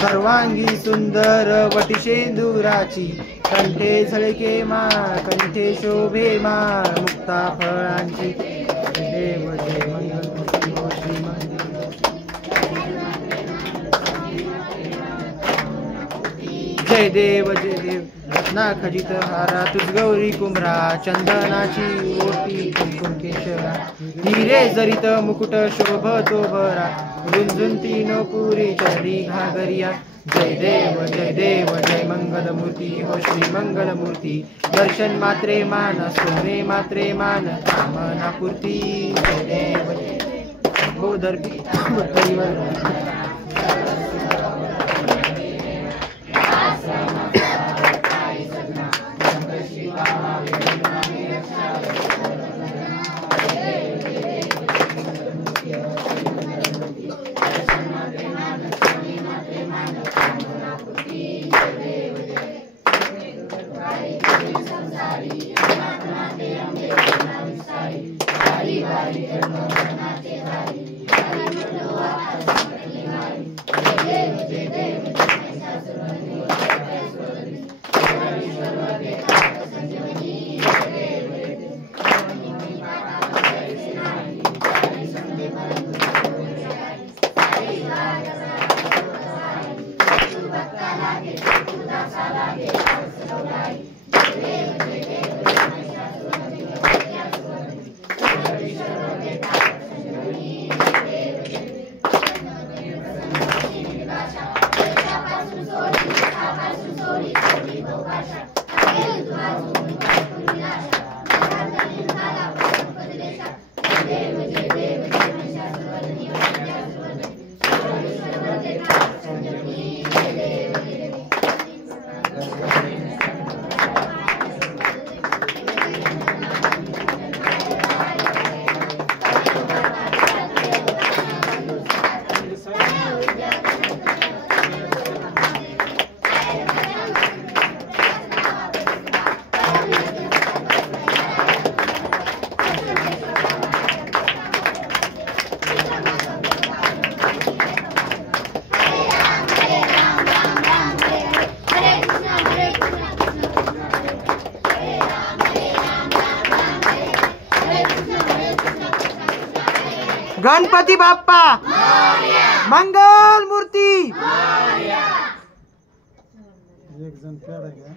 सर्वांगी सुंदर वटिशेंदुराची कंठे झळके माळ कंठे शोभे माळ मुक्ता फळांची देव जय मंगलमूर्ती हो श्री जय देव रत्ना खजित हारा तुझ गौरी कुंभरा चंदनाची ओटी कुंकुम केशरा हिरे जरित मुकुट शोभतो भरा रुंझुंती नो पुरी चरणी घागरिया जय देव जय मंगलमूर्ती हो श्री मंगलमूर्ती दर्शन मात्रे मान सोने मात्रे मान कामना पूर्ती जय देव हो दर्पी गणपती बाप्पा मंगल मूर्ती एक जण